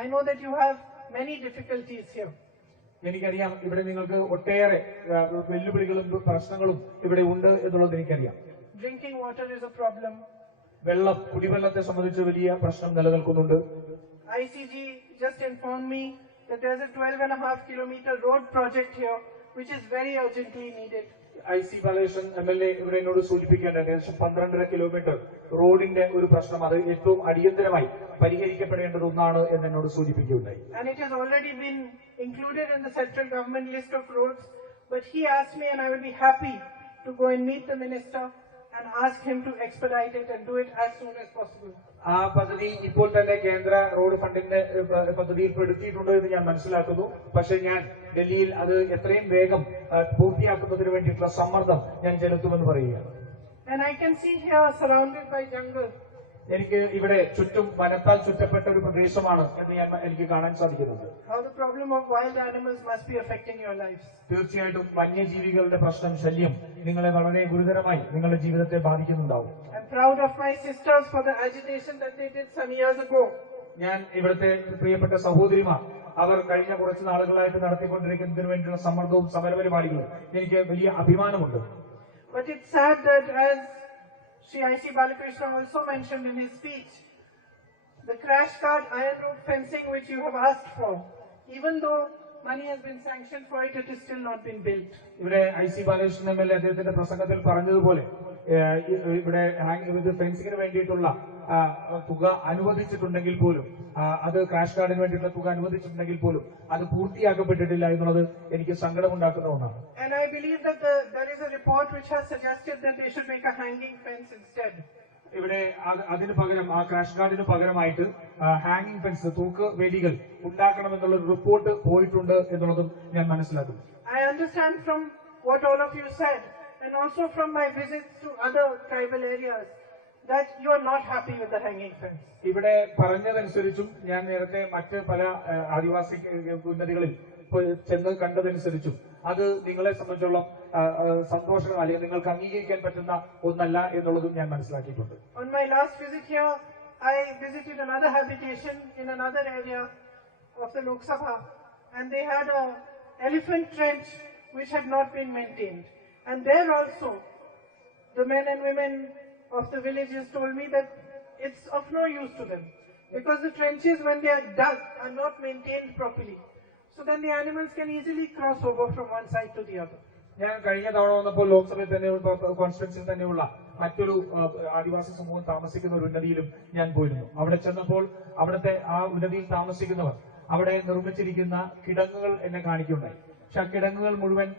I know that you have many difficulties here. എനിക്കറിയാം ഇവിടെ നിങ്ങൾക്ക് ഒട്ടേറെ വെല്ലുവിളികളും പ്രശ്നങ്ങളും ഇവിടെ ഉണ്ട് എന്നുള്ളത് എനിക്കറിയാം. Drinking water is a problem. കുടിവെള്ളത്തെ സംബന്ധിച്ച് വലിയ പ്രശ്നം നിലനിൽക്കുന്നുണ്ട്. ICG just informed me that there's a 12.5 kilometer road project here which is very urgently needed. IC Balakrishnan MLA ഇവിടെ എന്നോട് സൂചിപ്പിക്കേണ്ട ഏകദേശം 12.5 കിലോമീറ്റർ റോഡിന്റെ ഒരു പ്രശ്നം അത് ഏറ്റവും അടിയന്തരമായി പരിഹരിക്കപ്പെടേണ്ടത് ഒന്നാണ് എന്ന് എന്നോട് സൂചിപ്പിക്കുകയുണ്ടായി. And it has already been included in the central government list of roads, but he asked me and I will be happy to go and meet the minister and ask him to expedite it and do it as soon as possible. ആ പദ്ധതി ഇപ്പോൾ തന്നെ കേന്ദ്ര road ഫണ്ടിന്റെ പദ്ധതിയിൽ പെടുത്തിയിട്ടുണ്ട് എന്ന് ഞാൻ മനസ്സിലാക്കുന്നു. പക്ഷെ ഞാൻ ഡൽഹിയിൽ അത് എത്രയും വേഗം പൂർത്തിയാക്കുന്നതിന് വേണ്ടിയിട്ടുള്ള സമ്മർദ്ദം ഞാൻ ചെലുത്തുമെന്ന് പറയുകയാണ്. And I can see here surrounded by jungle. എനിക്ക് ഇവിടെ ചുറ്റും വനത്താൽ ചുറ്റപ്പെട്ട ഒരു പ്രദേശമാണ് എന്ന് എനിക്ക് കാണാൻ സാധിക്കുന്നുണ്ട്. How the problem of wild animals must be affecting your lives. തീർച്ചയായിട്ടും വന്യജീവികളുടെ പ്രശ്നം ശല്യം നിങ്ങളെ വളരെ ഗുരുതരമായി നിങ്ങളുടെ ജീവിതത്തെ ബാധിക്കുന്നുണ്ടാവും. I'm proud of my sisters for the agitation that they did some years ago. ഞാൻ ഇവിടുത്തെ പ്രിയപ്പെട്ട സഹോദരിമാർ അവർ കഴിഞ്ഞ കുറച്ച് നാളുകളായിട്ട് നടത്തിക്കൊണ്ടിരിക്കുന്നതിന് വേണ്ടിയുള്ള സമ്മർദ്ദവും സമരപരിപാടികളും എനിക്ക് വലിയ അഭിമാനമുണ്ട്. But it's sad that as Shri I.C. Balakrishna also mentioned in his speech, the crash guard iron rope fencing which you have asked for, even though money has been sanctioned for it, it is still not been built. ഇവിടെ IC Balakrishnan MLA അദ്ദേഹത്തിന്റെ പ്രസംഗത്തിൽ പറഞ്ഞതുപോലെ ഇവിടെ ഫെൻസിങ്ങിന് വേണ്ടിയിട്ടുള്ള തുക അനുവദിച്ചിട്ടുണ്ടെങ്കിൽ പോലും അത് crash ഗാർഡിന് വേണ്ടിയിട്ടുള്ള തുക അനുവദിച്ചിട്ടുണ്ടെങ്കിൽ പോലും അത് പൂർത്തിയാക്കപ്പെട്ടിട്ടില്ല എന്നുള്ളത് എനിക്ക് സങ്കടമുണ്ടാക്കുന്ന ഒന്നാണ്. And I believe that there is a report which has suggested that they should make a hanging fence instead. ഇവിടെ അതിന് പകരം ആ ക്രാഷ് ഗാർഡിന് പകരമായിട്ട് ഹാങ്ങിങ് ഫെൻസ് തൂക്ക് വേലികൾ ഉണ്ടാക്കണമെന്നുള്ള ഒരു റിപ്പോർട്ട് പോയിട്ടുണ്ട് എന്നുള്ളതും ഞാൻ മനസ്സിലാക്കുന്നു. I understand from what all of you said and also from my visits to other tribal areas that you are not happy with the hanging fence. ഇവിടെ പറഞ്ഞതനുസരിച്ചും ഞാൻ നേരത്തെ മറ്റ് പല ആദിവാസി ഉന്നതികളിൽ ചെന്ന് കണ്ടതനുസരിച്ചും അത് നിങ്ങളെ സംബന്ധിച്ചോളം സന്തോഷം അല്ലെങ്കിൽ നിങ്ങൾക്ക് അംഗീകരിക്കാൻ പറ്റുന്ന ഒന്നല്ല എന്നുള്ളതും ഞാൻ മനസ്സിലാക്കിയിട്ടുണ്ട്. On my last visit here, I visited another habitation in another area of the Lok Sabha, and they had a elephant trench which had not been maintained. And there also, the men and women of the villages told me that it's of no use to them because the trenches, when they are dug, are not maintained properly. So then the animals can easily cross over from one side to the other. ഞാൻ കഴിഞ്ഞ തവണ വന്നപ്പോൾ ലോക്സഭയിൽ തന്നെ കോൺസ്റ്റിറ്റ്യുവൻസിൽ തന്നെയുള്ള മറ്റൊരു ആദിവാസി സമൂഹം താമസിക്കുന്ന ഒരു ഉന്നതിയിലും ഞാൻ പോയിരുന്നു. അവിടെ ചെന്നപ്പോൾ അവിടുത്തെ ആ ഉന്നതിയിൽ താമസിക്കുന്നവർ അവിടെ നിർമ്മിച്ചിരിക്കുന്ന കിടങ്ങുകൾ എന്നെ കാണിക്കുകയുണ്ടായി. പക്ഷെ ആ കിടങ്ങുകൾ മുഴുവൻ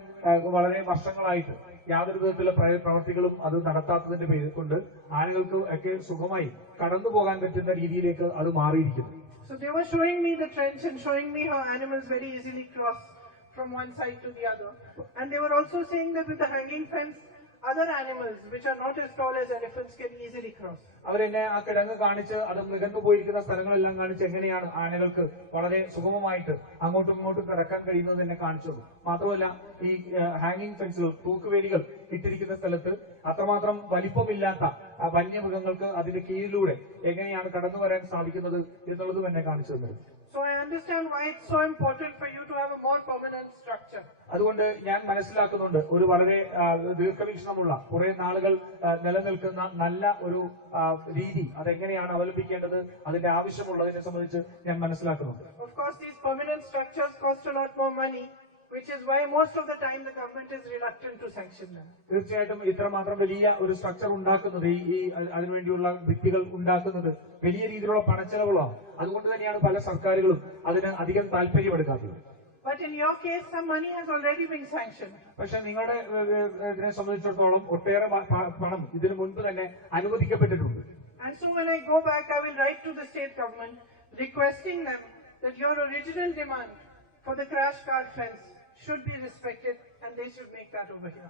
വളരെ വർഷങ്ങളായിട്ട് യാതൊരു വിധത്തിലുള്ള പ്രവർത്തികളും അത് നടത്താത്തതിന്റെ പേര് കൊണ്ട് ആളുകൾക്ക് ഒക്കെ സുഖമായി കടന്നു പോകാൻ പറ്റുന്ന രീതിയിലേക്ക് അത് മാറിയിരിക്കുന്നു. So they were showing me the trench and showing me how animals very easily cross from one side to the other. And they were also saying that with the hanging fence, other animals which are not as tall as elephants can easily cross. അവരെന്നെ ആ കിടങ്ങ് കാണിച്ച് അത് നികന്നു പോയിരിക്കുന്ന സ്ഥലങ്ങളെല്ലാം കാണിച്ച് എങ്ങനെയാണ് ആനകൾക്ക് വളരെ സുഗമമായിട്ട് അങ്ങോട്ടും ഇങ്ങോട്ടും കടക്കാൻ കഴിയുന്നത് എന്നെ കാണിച്ചു. മാത്രമല്ല ഈ ഹാങ്ങിങ് ഫെൻസുകൾ തൂക്കുവേലികൾ ഇട്ടിരിക്കുന്ന സ്ഥലത്ത് അത്രമാത്രം വലിപ്പമില്ലാത്ത ആ വന്യമൃഗങ്ങൾക്ക് അതിന്റെ കീഴിലൂടെ എങ്ങനെയാണ് കടന്നു വരാൻ സാധിക്കുന്നത് എന്നുള്ളതും എന്നെ കാണിച്ചു തന്നത്. So I understand why it's so important for you to have a more permanent structure. അതുകൊണ്ട് ഞാൻ മനസ്സിലാക്കുന്നുണ്ട് ഒരു വളരെ ദീർഘവീക്ഷണമുള്ള കുറെ നാളുകൾ നിലനിൽക്കുന്ന നല്ല ഒരു രീതി അതെങ്ങനെയാണ് അവലംബിക്കേണ്ടത് അതിന്റെ ആവശ്യമുള്ളതിനെ സംബന്ധിച്ച് ഞാൻ മനസ്സിലാക്കുന്നുണ്ട്. Of course, these permanent structures cost a lot more money, which is why most of the time the government is reluctant to sanction them. തീർച്ചയായിട്ടും ഇത്രമാത്രം വലിയ ഒരു സ്ട്രക്ചർ ഉണ്ടാക്കുന്നത് ഈ അതിനുവേണ്ടിയുള്ള ഭിത്തികൾ ഉണ്ടാക്കുന്നത് വലിയ രീതിയിലുള്ള പണച്ചെലവുകളാണ്. അതുകൊണ്ട് തന്നെയാണ് പല സർക്കാരുകളും അതിന് അധികം താല്പര്യമെടുക്കാത്തത്. But in your case, some money has already been sanctioned. പക്ഷെ നിങ്ങളുടെ ഇതിനെ സംബന്ധിച്ചിടത്തോളം ഒട്ടേറെ പണം ഇതിനു മുൻപ് തന്നെ അനുവദിക്കപ്പെട്ടിട്ടുണ്ട്. And so when I go back, I will write to the state government requesting them that your original demand for the crash guard fence should be respected and they should make that over here.